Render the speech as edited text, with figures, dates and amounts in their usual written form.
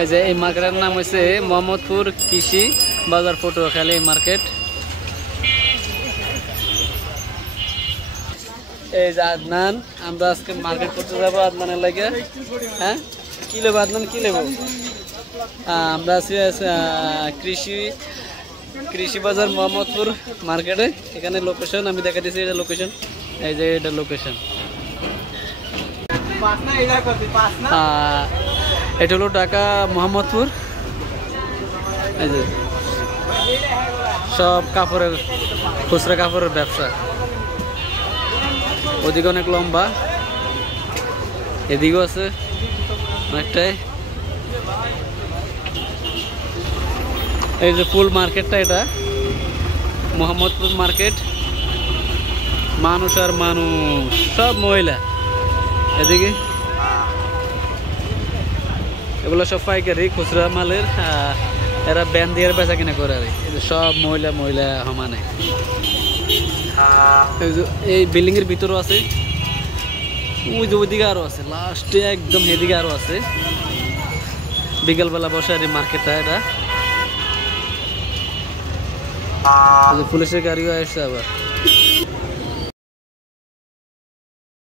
এই যে এই মার্কেটের নাম হচ্ছে মোহাম্মদপুর কৃষি বাজার পটুয়াখালী মার্কেট। এই যে আদনান, আমরা আজকে মার্কেট করতে যাবো আদনানের লাগে। হ্যাঁ কি নেবো আদনান, কি নেবো? আমরা আছি কৃষি বাজার মোহাম্মদপুর মার্কেটে। এখানে লোকেশন আমি দেখা দিচ্ছি, এটা লোকেশন, এই যে এটা লোকেশন। এটা হলো ঢাকা মোহাম্মদপুর। এই যে সব কাপড়ের খুচরা কাপড়ের ব্যবসা। ওদিকে অনেক লম্বা, এদিকেও আছে অনেকটাই। এই যে ফুল মার্কেটটা, এটা মোহাম্মদপুর মার্কেট। মানুষ আর মানুষ, সব মহিলা। এদিকে এগুলো সব পাইকারি খুচরা মালের, এরা ব্যান দিয়ে বেচা কিনা করে। আর সব মহিলা মহিলা সমানে। এই বিল্ডিং এর ভিতরেও আছে, ওই যে ওইদিকে আরো আছে, লাস্টে একদম এদিকে আরো আছে। বিকেলবেলা বসে আর এই মার্কেটটা, এটা পুলিশের গাড়িও আসছে আবার।